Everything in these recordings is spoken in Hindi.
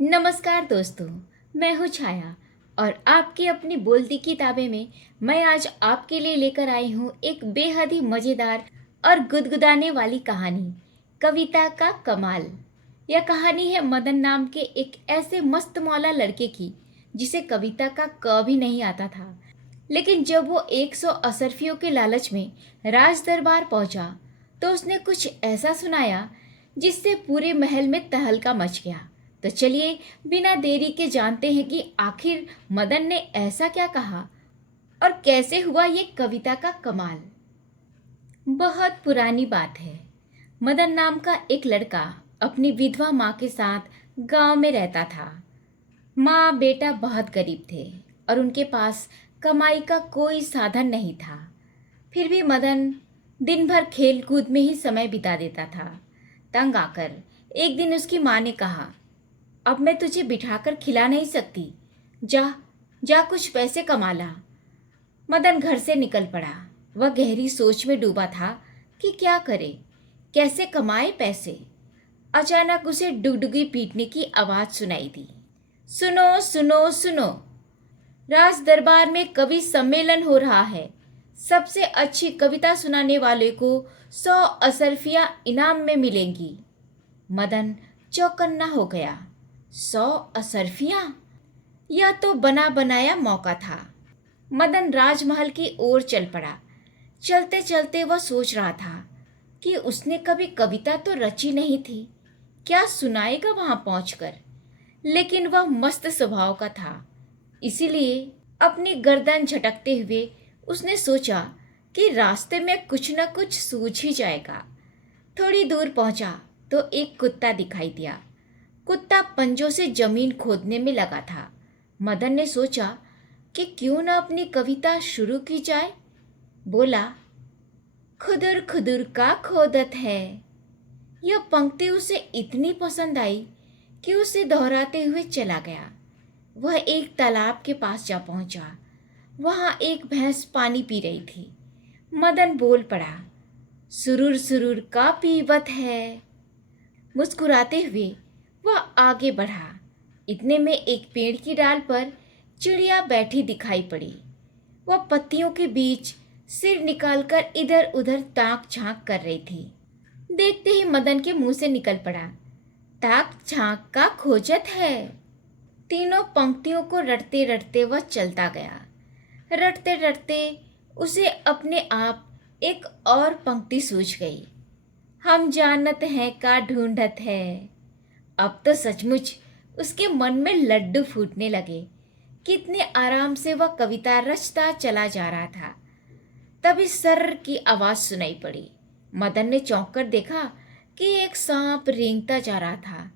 नमस्कार दोस्तों, मैं हूँ छाया और आपकी अपनी बोलती किताबें में मैं आज आपके लिए लेकर आई हूँ एक बेहद ही मज़ेदार और गुदगुदाने वाली कहानी, कविता का कमाल। यह कहानी है मदन नाम के एक ऐसे मस्त मौला लड़के की जिसे कविता का क भी नहीं आता था। लेकिन जब वो 100 असरफियों के लालच में राज दरबार पहुंचा तो उसने कुछ ऐसा सुनाया जिससे पूरे महल में तहलका मच गया। तो चलिए बिना देरी के जानते हैं कि आखिर मदन ने ऐसा क्या कहा और कैसे हुआ ये कविता का कमाल। बहुत पुरानी बात है। मदन नाम का एक लड़का अपनी विधवा माँ के साथ गांव में रहता था। माँ बेटा बहुत गरीब थे और उनके पास कमाई का कोई साधन नहीं था। फिर भी मदन दिन भर खेल कूद में ही समय बिता देता था। तंग आकर एक दिन उसकी माँ ने कहा, अब मैं तुझे बिठाकर खिला नहीं सकती, जा जा कुछ पैसे कमा ला। मदन घर से निकल पड़ा। वह गहरी सोच में डूबा था कि क्या करे, कैसे कमाए पैसे। अचानक उसे डुगडुगी पीटने की आवाज सुनाई दी। सुनो सुनो सुनो, राज दरबार में कवि सम्मेलन हो रहा है। सबसे अच्छी कविता सुनाने वाले को 100 असरफियां इनाम में मिलेंगी। मदन चौकन्ना हो गया। 100 असरफियां? यह तो बना बनाया मौका था। मदन राजमहल की ओर चल पड़ा। चलते चलते वह सोच रहा था कि उसने कभी कविता तो रची नहीं थी, क्या सुनाएगा वहां पहुंचकर। लेकिन वह मस्त स्वभाव का था, इसीलिए अपनी गर्दन झटकते हुए उसने सोचा कि रास्ते में कुछ न कुछ सूझ ही जाएगा। थोड़ी दूर पहुंचा तो एक कुत्ता दिखाई दिया। कुत्ता पंजों से जमीन खोदने में लगा था। मदन ने सोचा कि क्यों न अपनी कविता शुरू की जाए। बोला, खुदर खुदर का खोदत है। यह पंक्ति उसे इतनी पसंद आई कि उसे दोहराते हुए चला गया। वह एक तालाब के पास जा पहुंचा। वहां एक भैंस पानी पी रही थी। मदन बोल पड़ा, सुरूर सुरूर का पीवत है। मुस्कुराते हुए वह आगे बढ़ा। इतने में एक पेड़ की डाल पर चिड़िया बैठी दिखाई पड़ी। वह पत्तियों के बीच सिर निकालकर इधर उधर ताक झांक कर रही थी। देखते ही मदन के मुंह से निकल पड़ा, ताक झांक का खोजत है। तीनों पंक्तियों को रटते रटते वह चलता गया। रटते रटते उसे अपने आप एक और पंक्ति सूझ गई। हम जानत हैं का ढूंढत है। अब तो सचमुच उसके मन में लड्डू फूटने लगे। कितने आराम से वह कविता रचता चला जा रहा था। तभी सर्र की आवाज सुनाई पड़ी। मदन ने चौंक कर देखा कि एक सांप रेंगता जा रहा था।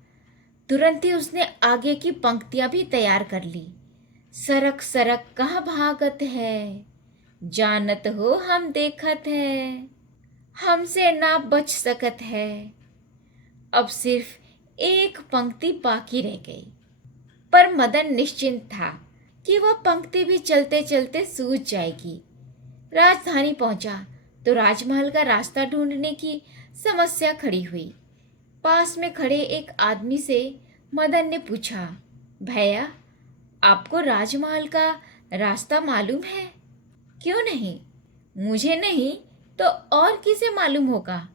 तुरंत ही उसने आगे की पंक्तियां भी तैयार कर ली। सरक सरक कहाँ भागत है, जानत हो हम देखत है, हमसे ना बच सकत है। अब सिर्फ एक पंक्ति बाकी रह गई, पर मदन निश्चिंत था कि वह पंक्ति भी चलते चलते सूझ जाएगी। राजधानी पहुंचा तो राजमहल का रास्ता ढूंढने की समस्या खड़ी हुई। पास में खड़े एक आदमी से मदन ने पूछा, भैया, आपको राजमहल का रास्ता मालूम है? क्यों नहीं, मुझे नहीं तो और किसे मालूम होगा,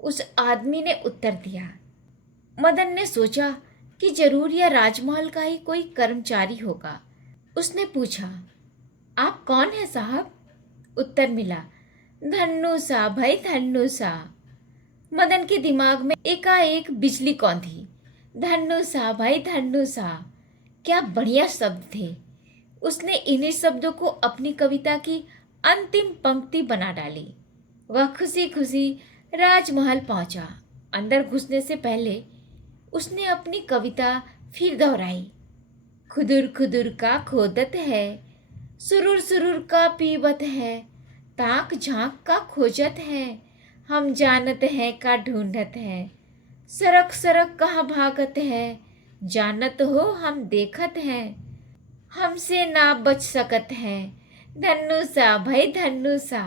उस आदमी ने उत्तर दिया। मदन ने सोचा कि जरूर यह राजमहल का ही कोई कर्मचारी होगा। उसने पूछा, आप कौन है साहब? उत्तर मिला, धन्नू सा भाई धन्नू सा। मदन के दिमाग में एकाएक बिजली कौंधी। धन्नू सा भाई धन्नू सा, क्या बढ़िया शब्द थे। उसने इन्हीं शब्दों को अपनी कविता की अंतिम पंक्ति बना डाली। वह खुशी खुशी राजमहल पहुंचा। अंदर घुसने से पहले उसने अपनी कविता फिर दोहराई। खुदुर खुदुर का खोदत है, सुरूर सुरूर का पीवत है, ताक झांक का खोजत है, हम जानत हैं का ढूंढत है, सरक सरक कहाँ भागत है, जानत हो हम देखत हैं, हमसे ना बच सकत है, धन्नू सा भाई धन्नू सा।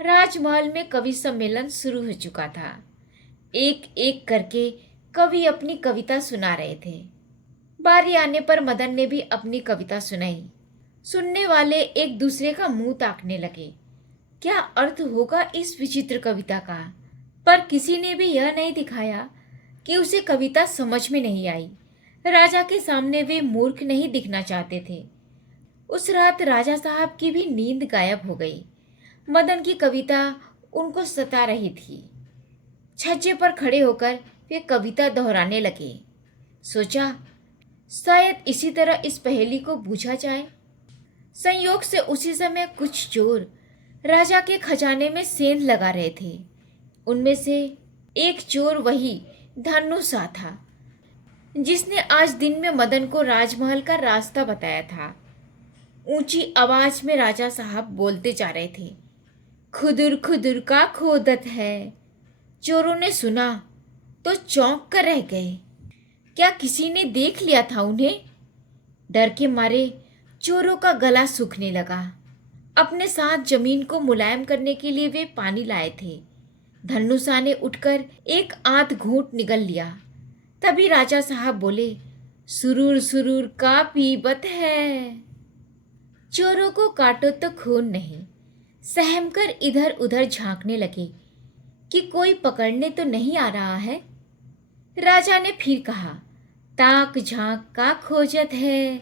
राजमहल में कवि सम्मेलन शुरू हो चुका था। एक एक करके कवि अपनी कविता सुना रहे थे। बारी आने पर मदन ने भी अपनी कविता सुनाई। सुनने वाले एक दूसरे का मुंह ताकने लगे। क्या अर्थ होगा इस विचित्र कविता का? पर किसी ने भी यह नहीं दिखाया कि उसे कविता समझ में नहीं आई। राजा के सामने वे मूर्ख नहीं दिखना चाहते थे। उस रात राजा साहब की भी नींद गायब हो गई। मदन की कविता उनको सता रही थी। छज्जे पर खड़े होकर वे कविता दोहराने लगे। सोचा, शायद इसी तरह इस पहेली को बूझा जाए। संयोग से उसी समय कुछ चोर राजा के खजाने में सेंध लगा रहे थे। उनमें से एक चोर वही धनुषा था, जिसने आज दिन में मदन को राजमहल का रास्ता बताया था। ऊंची आवाज में राजा साहब बोलते जा रहे थे, खुदुर खुदुर का खोदत है। चोरों ने सुना तो चौंक कर रह गए। क्या किसी ने देख लिया था उन्हें? डर के मारे चोरों का गला सूखने लगा। अपने साथ जमीन को मुलायम करने के लिए वे पानी लाए थे। धनुषा ने उठकर एक आध घूंट निगल लिया। तभी राजा साहब बोले, सुरूर सुरूर का पीबत है। चोरों को काटो तो खून नहीं। सहमकर इधर उधर झांकने लगे कि कोई पकड़ने तो नहीं आ रहा है। राजा ने फिर कहा, ताक झांक का खोजत है,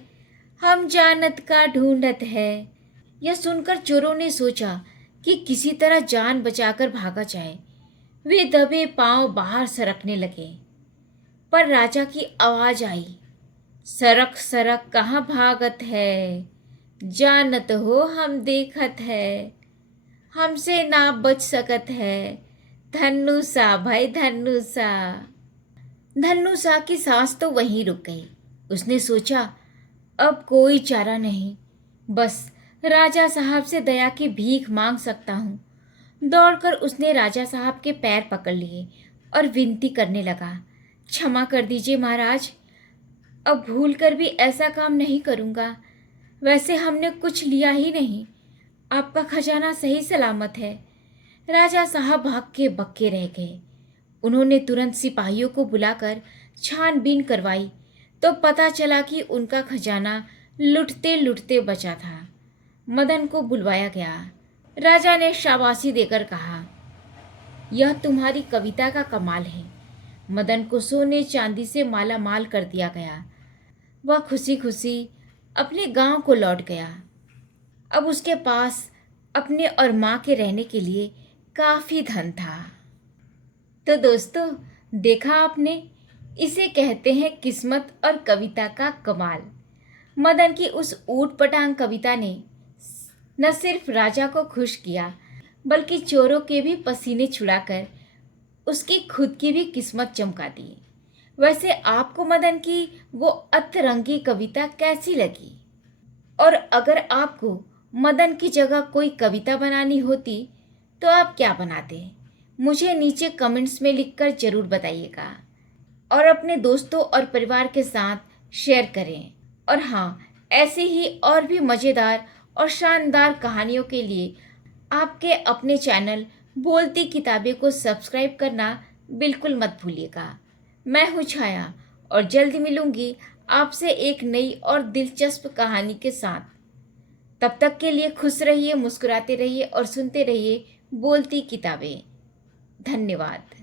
हम जानत का ढूंढत है। यह सुनकर चोरों ने सोचा कि किसी तरह जान बचाकर भागा जाए। वे दबे पांव बाहर सरकने लगे, पर राजा की आवाज आई, सरक सरक कहाँ भागत है, जानत हो हम देखत है, हमसे ना बच सकत है, धनुषा भाई धनुषा। धनुषा की सांस तो वहीं रुक गई। उसने सोचा, अब कोई चारा नहीं, बस राजा साहब से दया की भीख मांग सकता हूँ। दौड़कर उसने राजा साहब के पैर पकड़ लिए और विनती करने लगा, क्षमा कर दीजिए महाराज, अब भूल कर भी ऐसा काम नहीं करूँगा। वैसे हमने कुछ लिया ही नहीं, आपका खजाना सही सलामत है। राजा साहब भाग के बक्के रह गए। उन्होंने तुरंत सिपाहियों को बुलाकर छानबीन करवाई तो पता चला कि उनका खजाना लुटते लुटते बचा था। मदन को बुलवाया गया। राजा ने शाबाशी देकर कहा, यह तुम्हारी कविता का कमाल है। मदन को सोने चांदी से माला माल कर दिया गया। वह खुशी खुशी अपने गांव को लौट गया। अब उसके पास अपने और माँ के रहने के लिए काफ़ी धन था। तो दोस्तों, देखा आपने, इसे कहते हैं किस्मत और कविता का कमाल। मदन की उस ऊट पटांग कविता ने न सिर्फ राजा को खुश किया, बल्कि चोरों के भी पसीने छुड़ाकर उसकी खुद की भी किस्मत चमका दी। वैसे आपको मदन की वो अतरंगी कविता कैसी लगी? और अगर आपको मदन की जगह कोई कविता बनानी होती तो आप क्या बनाते? मुझे नीचे कमेंट्स में लिखकर ज़रूर बताइएगा और अपने दोस्तों और परिवार के साथ शेयर करें। और हाँ, ऐसे ही और भी मज़ेदार और शानदार कहानियों के लिए आपके अपने चैनल बोलती किताबें को सब्सक्राइब करना बिल्कुल मत भूलिएगा। मैं हूँ छाया और जल्द मिलूँगी आपसे एक नई और दिलचस्प कहानी के साथ। तब तक के लिए खुश रहिए, मुस्कुराते रहिए और सुनते रहिए बोलती किताबें। धन्यवाद।